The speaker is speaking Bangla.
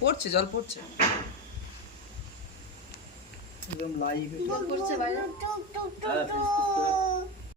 পড়ছে জল পড়ছে একদম লাইভ জল পড়ছে ভাই